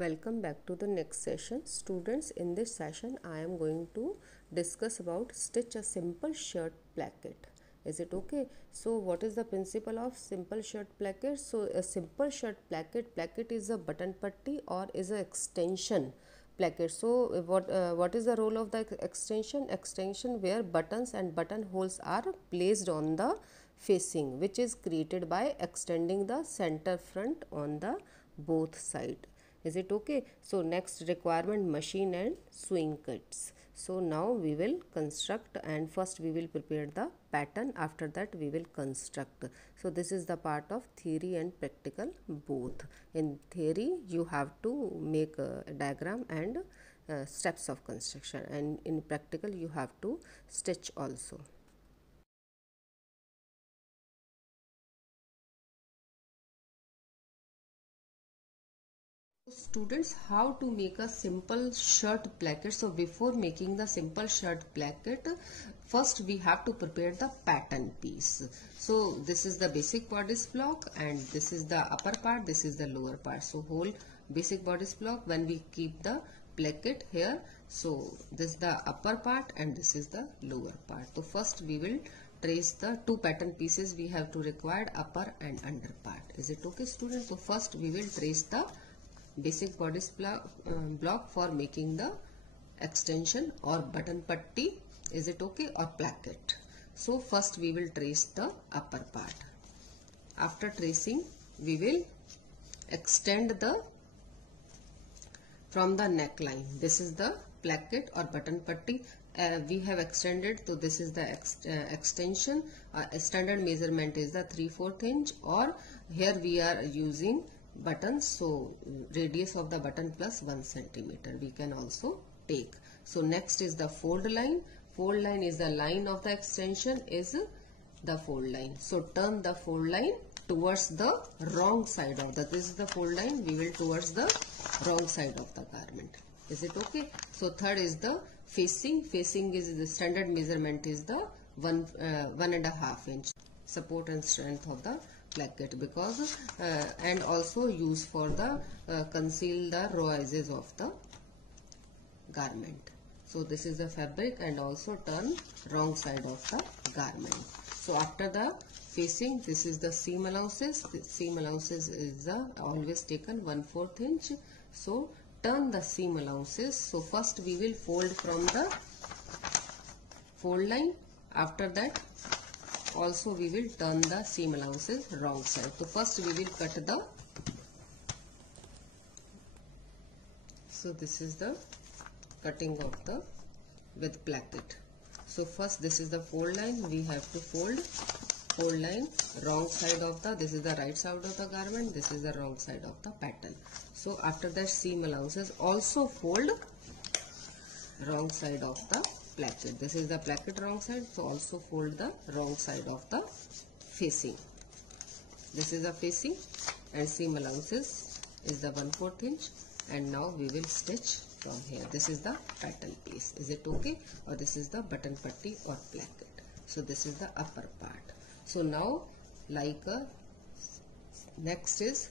Welcome back to the next session. Students, in this session I am going to discuss about stitch a simple shirt placket. Is it okay? So what is the principle of simple shirt placket? So a simple shirt placket is a button putty or is an extension placket. So what is the role of the extension where buttons and buttonholes are placed on the facing, which is created by extending the center front on the both side. Is it okay? So next requirement, machine and sewing kits. So now we will construct, and first we will prepare the pattern, after that we will construct. So this is the part of theory and practical both. In theory you have to make a diagram and steps of construction, and in practical you have to stitch also. Students, how to make a simple shirt placket? So before making the simple shirt placket, first we have to prepare the pattern piece. So this is the basic bodice block, and this is the upper part, this is the lower part. So whole basic bodice block, when we keep the placket here, so this is the upper part and this is the lower part. So first we will trace the two pattern pieces we have to required, upper and under part. Is it okay, students? So first we will trace the basic bodice block for making the extension or button putty. Is it okay? Or placket. So first we will trace the upper part. After tracing, we will extend the from the neckline. This is the placket or button putty. We have extended, so this is the extension. Standard measurement is the 3/4 inch, or here we are using buttons, so radius of the button plus 1 centimeter we can also take. So next is the fold line. Fold line is the line of the extension, is the fold line. So turn the fold line towards the wrong side of the, this is the fold line, we will towards the wrong side of the garment. Is it okay? So third is the facing. Facing is the standard measurement is the 1.5 inch support and strength of the placket, because and also use for the conceal the raw edges of the garment. So this is the fabric, and also turn wrong side of the garment. So after the facing, this is the seam allowances. The seam allowances is the always taken 1/4 inch. So turn the seam allowances. So first we will fold from the fold line. After that also we will turn the seam allowances wrong side. So first we will cut the, so this is the cutting of the with placket. So first this is the fold line, we have to fold line wrong side of the, this is the right side of the garment, this is the wrong side of the pattern. So after that seam allowances also fold wrong side of the placket. This is the placket wrong side, so also fold the wrong side of the facing. This is the facing, and seam allowances is the 1/4 inch, and now we will stitch from here. This is the pattern piece. Is it okay? Or this is the button putty or placket. So this is the upper part. So now like next is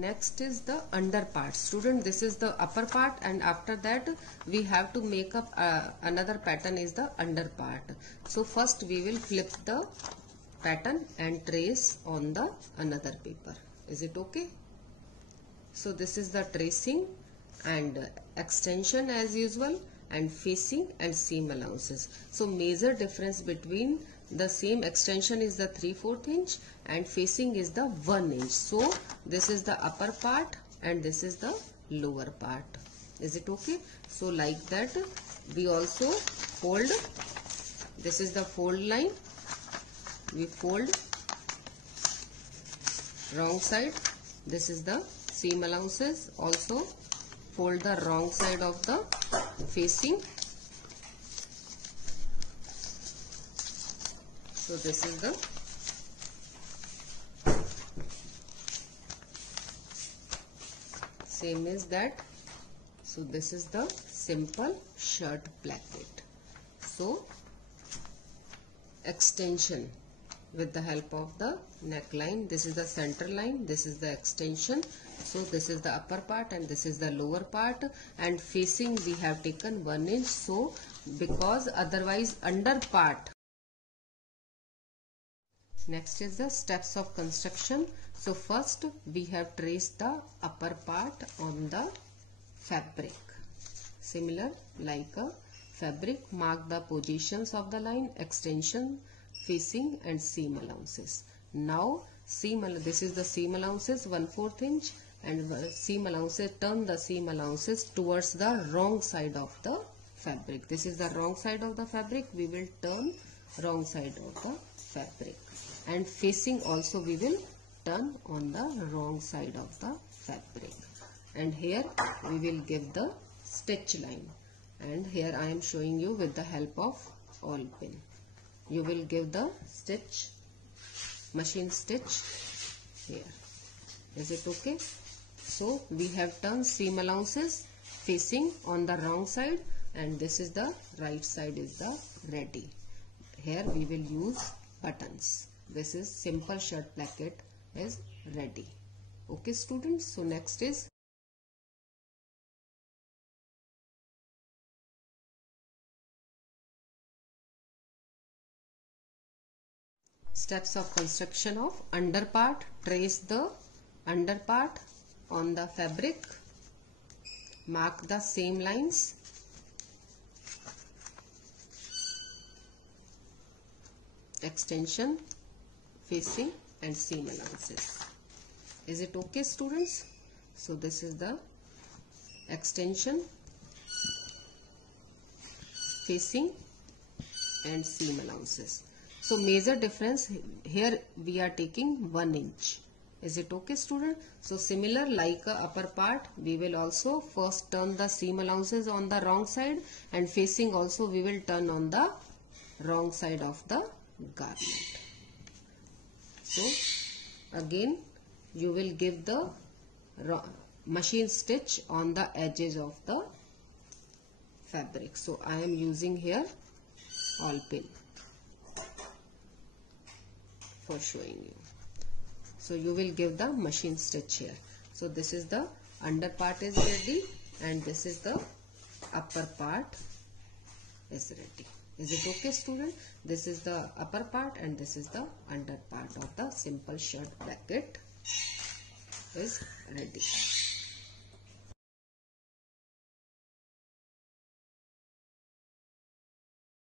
next is the under part. Student, this is the upper part, and after that we have to make up another pattern is the under part. So first we will flip the pattern and trace on the another paper. Is it okay? So this is the tracing and extension as usual, and facing and seam allowances. So major difference between the same extension is the 3/4 inch and facing is the 1 inch. So this is the upper part and this is the lower part. Is it okay? So like that we also fold. This is the fold line. We fold wrong side. This is the seam allowances. Also fold the wrong side of the facing. So this is the same as that. So this is the simple shirt placket. So extension with the help of the neckline. This is the center line, this is the extension. So this is the upper part and this is the lower part, and facing we have taken 1 inch. So because otherwise under part. Next is the steps of construction. So first we have traced the upper part on the fabric. Similar like a fabric, mark the positions of the line, extension, facing and seam allowances. Now this is the seam allowances 1/4 inch, and seam allowances, turn the seam allowances towards the wrong side of the fabric. This is the wrong side of the fabric, we will turn wrong side of the fabric, and facing also we will turn on the wrong side of the fabric. And here we will give the stitch line, and here I am showing you with the help of awl pin. You will give the stitch, machine stitch here. Is it okay? So we have turned seam allowances facing on the wrong side, and this is the right side is the ready. Here we will use buttons. This is simple shirt placket is ready. Okay students, so next is steps of construction of underpart. Trace the underpart on the fabric, mark the same lines, extension, facing and seam allowances. Is it okay students? So this is the extension, facing and seam allowances. So major difference here, we are taking 1 inch. Is it okay student? So similar like upper part, we will also first turn the seam allowances on the wrong side, and facing also we will turn on the wrong side of the garment. So again you will give the machine stitch on the edges of the fabric. So I am using here awl pin for showing you. So you will give the machine stitch here. So this is the under part is ready, and this is the upper part is ready. Is it okay student? This is the upper part and this is the under part of the simple shirt placket is ready.